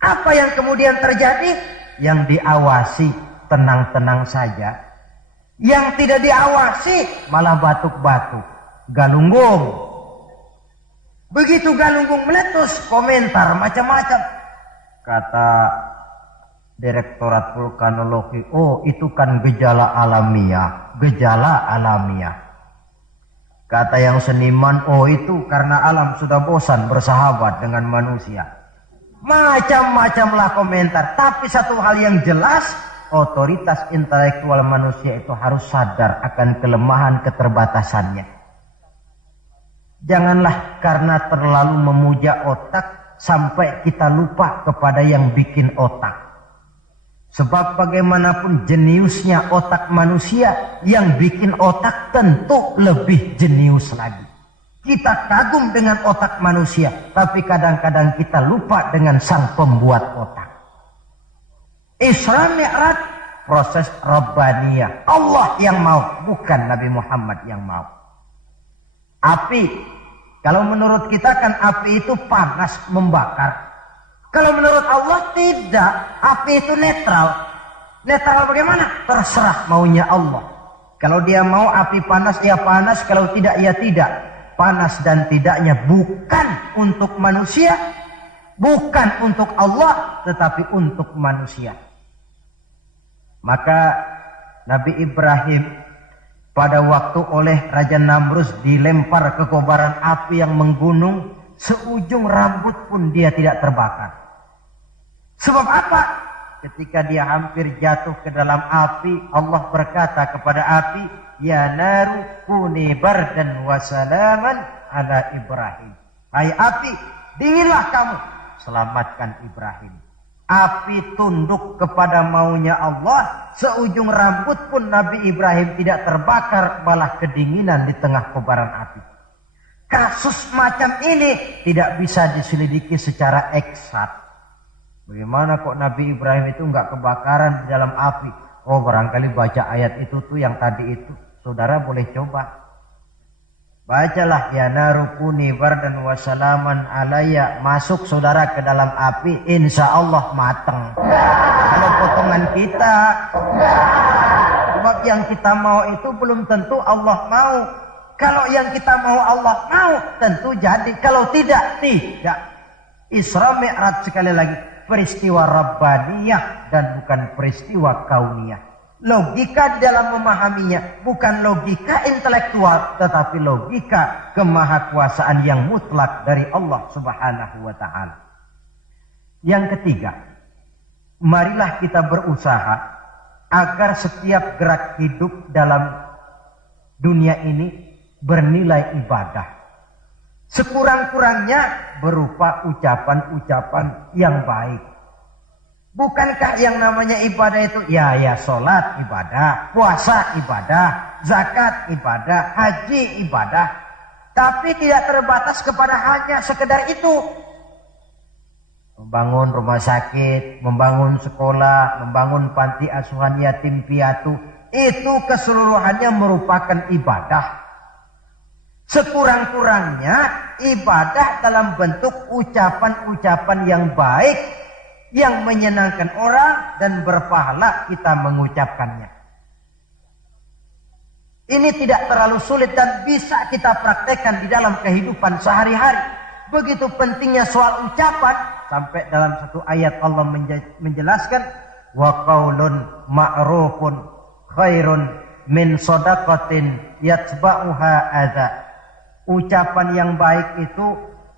Apa yang kemudian terjadi? Yang diawasi tenang-tenang saja. Yang tidak diawasi malah batuk-batuk, galunggung. Begitu galunggung meletus, komentar macam-macam. Kata Direktorat Vulkanologi, oh itu kan gejala alamiah, gejala alamiah. Kata yang seniman, oh itu karena alam sudah bosan bersahabat dengan manusia. Macam-macamlah komentar. Tapi satu hal yang jelas, otoritas intelektual manusia itu harus sadar akan kelemahan keterbatasannya. Janganlah karena terlalu memuja otak sampai kita lupa kepada yang bikin otak. Sebab bagaimanapun jeniusnya otak manusia, yang bikin otak tentu lebih jenius lagi. Kita kagum dengan otak manusia, tapi kadang-kadang kita lupa dengan sang pembuat otak. Isra Mi'raj, proses Rabbaniyah. Allah yang mau, bukan Nabi Muhammad yang mau. Api, kalau menurut kita kan api itu panas, membakar. Kalau menurut Allah tidak, api itu netral. Netral bagaimana? Terserah maunya Allah. Kalau dia mau api panas, ya panas. Kalau tidak, ya tidak. Panas dan tidaknya bukan untuk manusia, bukan untuk Allah, tetapi untuk manusia. Maka Nabi Ibrahim pada waktu oleh Raja Namrus dilempar ke kobaran api yang menggunung, seujung rambut pun dia tidak terbakar. Sebab apa? Ketika dia hampir jatuh ke dalam api, Allah berkata kepada api, ya naru kuni bardan wa salaman ala Ibrahim. Hai api, dinginlah kamu, selamatkan Ibrahim. Api tunduk kepada maunya Allah, seujung rambut pun Nabi Ibrahim tidak terbakar, malah kedinginan di tengah kobaran api. Kasus macam ini tidak bisa diselidiki secara eksakt. Bagaimana kok Nabi Ibrahim itu enggak kebakaran di dalam api? Oh, barangkali baca ayat itu tuh yang tadi itu. Saudara boleh coba. Bacalah ya narukuni bardan wa salaman alayya. Masuk saudara ke dalam api, insya Allah mateng. Kalau potongan kita, sebab yang kita mau itu belum tentu Allah mau. Kalau yang kita mau Allah mau, tentu jadi. Kalau tidak, tidak. Isra Mi'raj sekali lagi. Peristiwa Rabbaniyah dan bukan peristiwa kauniyah. Logika di dalam memahaminya bukan logika intelektual, tetapi logika kemahakuasaan yang mutlak dari Allah Subhanahu wa ta'ala. Yang ketiga, marilah kita berusaha agar setiap gerak hidup dalam dunia ini bernilai ibadah. Sekurang-kurangnya berupa ucapan-ucapan yang baik. Bukankah yang namanya ibadah itu ya sholat ibadah, puasa ibadah, zakat ibadah, haji ibadah. Tapi tidak terbatas kepada hanya sekedar itu. Membangun rumah sakit, membangun sekolah, membangun panti asuhan yatim piatu, itu keseluruhannya merupakan ibadah. Sekurang-kurangnya ibadah dalam bentuk ucapan-ucapan yang baik, yang menyenangkan orang dan berpahala kita mengucapkannya. Ini tidak terlalu sulit dan bisa kita praktekkan di dalam kehidupan sehari-hari. Begitu pentingnya soal ucapan, sampai dalam satu ayat Allah menjelaskan, wa qaulun ma'rufun khairun min shadaqatin yatba'uha adza. Ucapan yang baik itu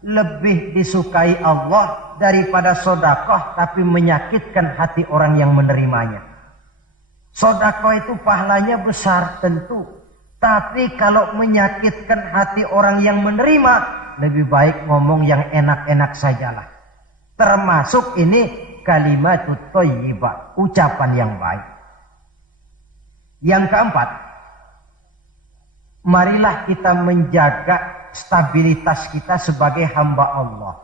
lebih disukai Allah daripada sedekah tapi menyakitkan hati orang yang menerimanya. Sedekah itu pahalanya besar tentu, tapi kalau menyakitkan hati orang yang menerima, lebih baik ngomong yang enak-enak sajalah. Termasuk ini kalimatut thayyibah, ucapan yang baik. Yang keempat, marilah kita menjaga stabilitas kita sebagai hamba Allah.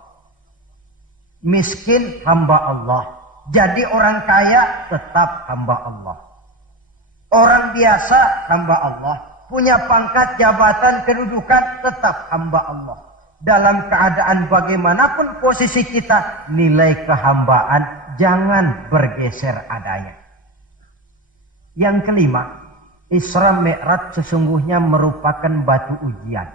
Miskin hamba Allah. Jadi orang kaya tetap hamba Allah. Orang biasa hamba Allah. punya pangkat, jabatan, kedudukan, tetap hamba Allah. Dalam keadaan bagaimanapun posisi kita, nilai kehambaan jangan bergeser adanya. Yang kelima, Isra Mi'raj sesungguhnya merupakan batu ujian.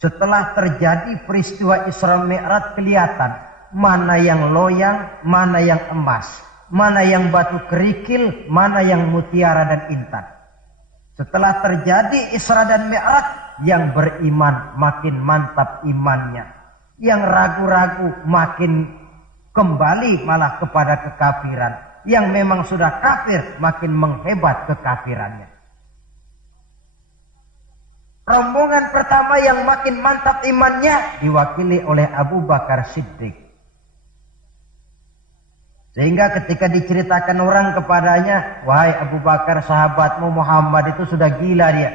Setelah terjadi peristiwa Isra Mi'raj, kelihatan mana yang loyang, mana yang emas, mana yang batu kerikil, mana yang mutiara dan intan. Setelah terjadi Isra dan Mi'raj, yang beriman makin mantap imannya, yang ragu-ragu makin kembali malah kepada kekafiran, yang memang sudah kafir makin menghebat kekafirannya. Rombongan pertama yang makin mantap imannya diwakili oleh Abu Bakar Siddiq. Sehingga ketika diceritakan orang kepadanya, wahai Abu Bakar, sahabatmu Muhammad itu sudah gila dia.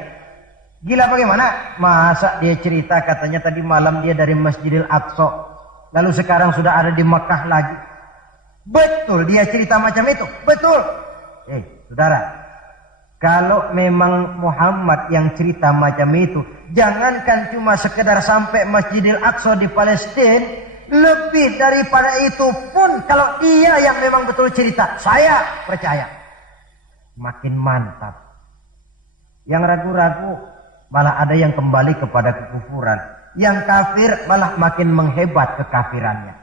Gila bagaimana? Masa dia cerita katanya tadi malam dia dari Masjidil Aqsa, lalu sekarang sudah ada di Mekah lagi. Betul dia cerita macam itu? Betul. Saudara, kalau memang Muhammad yang cerita macam itu, jangankan cuma sekedar sampai Masjidil Aqsa di Palestina, lebih daripada itu pun kalau dia yang memang betul cerita, saya percaya. Makin mantap. Yang ragu-ragu malah ada yang kembali kepada kekufuran. Yang kafir malah makin menghebat kekafirannya.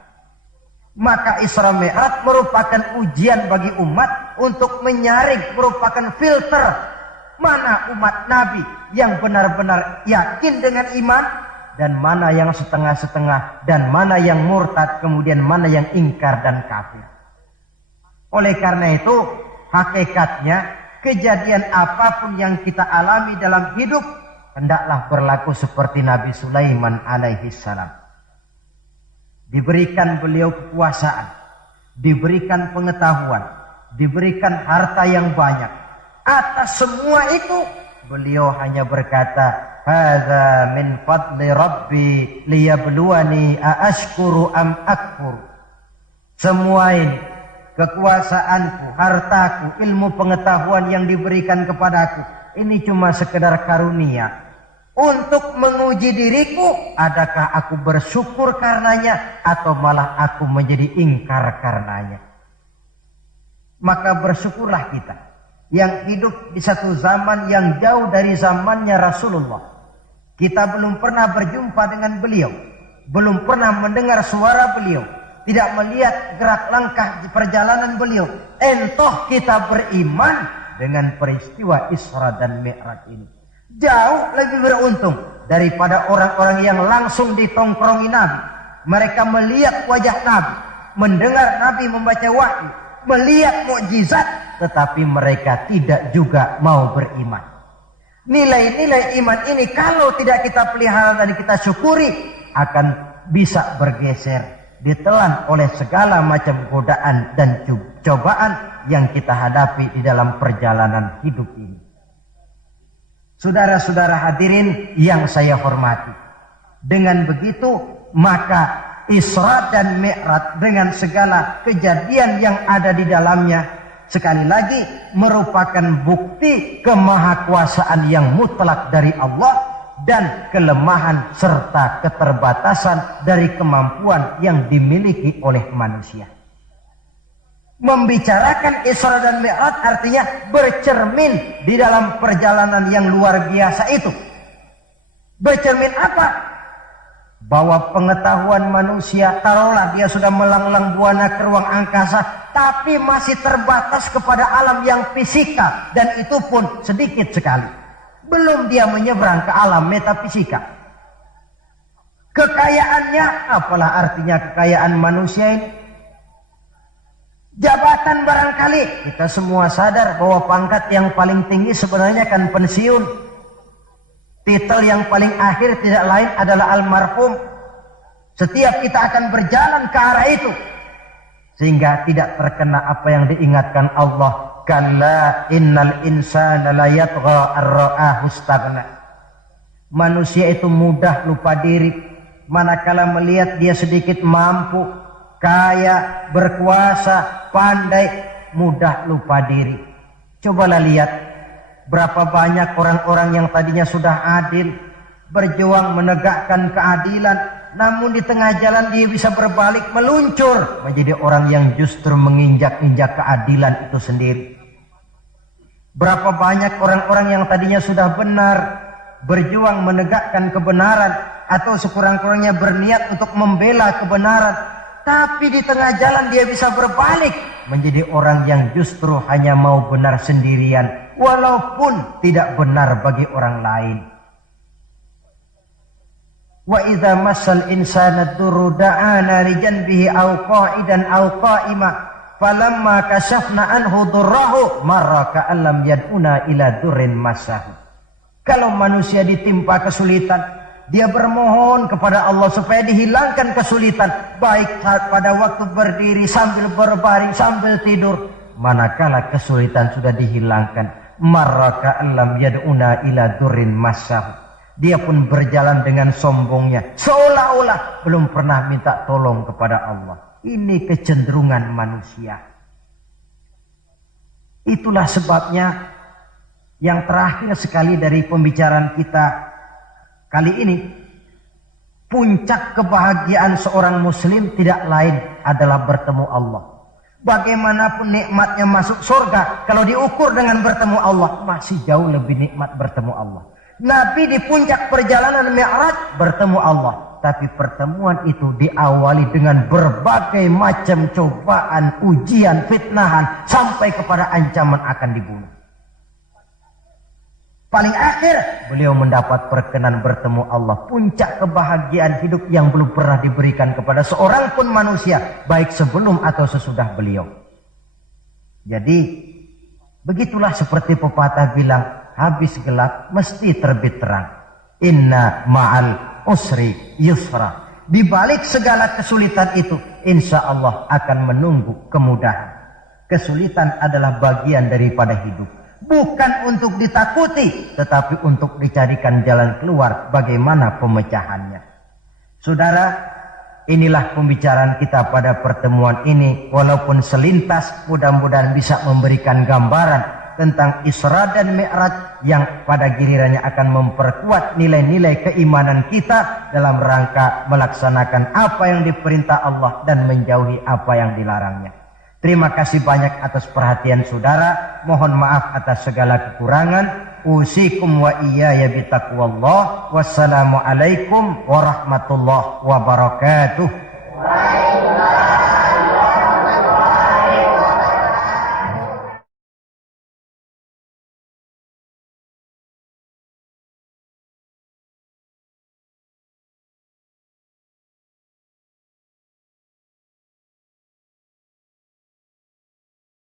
Maka Isra Mi'raj merupakan ujian bagi umat untuk menyaring, merupakan filter mana umat Nabi yang benar-benar yakin dengan iman, dan mana yang setengah-setengah, dan mana yang murtad, kemudian mana yang ingkar dan kafir. Oleh karena itu, hakikatnya kejadian apapun yang kita alami dalam hidup hendaklah berlaku seperti Nabi Sulaiman alaihi salam. Diberikan beliau kekuasaan, diberikan pengetahuan, diberikan harta yang banyak. Atas semua itu beliau hanya berkata, hadza min fadli rabbi liyabluwani aashkuru am akfur. Semua ini, kekuasaanku, hartaku, ilmu pengetahuan yang diberikan kepadaku, ini cuma sekedar karunia untuk menguji diriku, adakah aku bersyukur karenanya atau malah aku menjadi ingkar karenanya. Maka bersyukurlah kita yang hidup di satu zaman yang jauh dari zamannya Rasulullah. Kita belum pernah berjumpa dengan beliau, belum pernah mendengar suara beliau, tidak melihat gerak langkah di perjalanan beliau. Entah kita beriman dengan peristiwa Isra dan Mi'raj ini. Jauh lebih beruntung daripada orang-orang yang langsung ditongkrongi Nabi. Mereka melihat wajah Nabi, mendengar Nabi membaca wahyu, melihat mukjizat, tetapi mereka tidak juga mau beriman. Nilai-nilai iman ini kalau tidak kita pelihara dan kita syukuri, akan bisa bergeser, ditelan oleh segala macam godaan dan cobaan yang kita hadapi di dalam perjalanan hidup ini. Saudara-saudara hadirin yang saya hormati, dengan begitu maka Isra dan Mi'raj dengan segala kejadian yang ada di dalamnya sekali lagi merupakan bukti kemahakuasaan yang mutlak dari Allah dan kelemahan serta keterbatasan dari kemampuan yang dimiliki oleh manusia. Membicarakan Isra dan Mi'raj artinya bercermin di dalam perjalanan yang luar biasa itu. Bercermin apa? Bahwa pengetahuan manusia, taruhlah dia sudah melanglang buana ke ruang angkasa, tapi masih terbatas kepada alam yang fisika, dan itu pun sedikit sekali. Belum dia menyeberang ke alam metafisika. Kekayaannya, apalah artinya kekayaan manusia ini? Jabatan barangkali, kita semua sadar bahwa pangkat yang paling tinggi sebenarnya kan pensiun. Titel yang paling akhir tidak lain adalah almarhum. Setiap kita akan berjalan ke arah itu, sehingga tidak terkena apa yang diingatkan Allah, kalla innal insana la yatgha ar-ra'ahu istaghna. Manusia itu mudah lupa diri manakala melihat dia sedikit mampu, kaya, berkuasa, pandai, mudah lupa diri. Cobalah lihat Berapa banyak orang-orang yang tadinya sudah adil, berjuang menegakkan keadilan, namun di tengah jalan dia bisa berbalik meluncur menjadi orang yang justru menginjak-injak keadilan itu sendiri. Berapa banyak orang-orang yang tadinya sudah benar, berjuang menegakkan kebenaran, atau sekurang-kurangnya berniat untuk membela kebenaran, tapi di tengah jalan dia bisa berbalik menjadi orang yang justru hanya mau benar sendirian, walaupun tidak benar bagi orang lain. Wa idza massal insana durru da'ana li janbihi aw qa'idan aw qa'ima falamma kashafna anhu durrahu marra ka'an lam yad'una ila durrin massahu. Kalau manusia ditimpa kesulitan, dia bermohon kepada Allah supaya dihilangkan kesulitan, baik saat pada waktu berdiri, sambil berbaring, sambil tidur. Manakala kesulitan sudah dihilangkan, marra ka'an lam yad'una ila durrin massahu, dia pun berjalan dengan sombongnya, seolah-olah belum pernah minta tolong kepada Allah. Ini kecenderungan manusia. Itulah sebabnya yang terakhir sekali dari pembicaraan kita kali ini, puncak kebahagiaan seorang muslim tidak lain adalah bertemu Allah. Bagaimanapun nikmatnya masuk surga, kalau diukur dengan bertemu Allah, masih jauh lebih nikmat bertemu Allah. Nabi di puncak perjalanan Mi'raj bertemu Allah, tapi pertemuan itu diawali dengan berbagai macam cobaan, ujian, fitnahan, sampai kepada ancaman akan dibunuh. Paling akhir beliau mendapat perkenan bertemu Allah, puncak kebahagiaan hidup yang belum pernah diberikan kepada seorang pun manusia, baik sebelum atau sesudah beliau. Jadi begitulah seperti pepatah bilang, habis gelap mesti terbit terang. Inna ma'al usri yusra. Di balik segala kesulitan itu, insya Allah akan menunggu kemudahan. Kesulitan adalah bagian daripada hidup, bukan untuk ditakuti, tetapi untuk dicarikan jalan keluar bagaimana pemecahannya. Saudara, inilah pembicaraan kita pada pertemuan ini. Walaupun selintas, mudah-mudahan bisa memberikan gambaran tentang Isra dan Mi'raj yang pada gilirannya akan memperkuat nilai-nilai keimanan kita dalam rangka melaksanakan apa yang diperintah Allah dan menjauhi apa yang dilarangnya. Terima kasih banyak atas perhatian saudara. Mohon maaf atas segala kekurangan. Usikum wa iyaya bitaqwallah. Wassalamualaikum warahmatullahi wabarakatuh.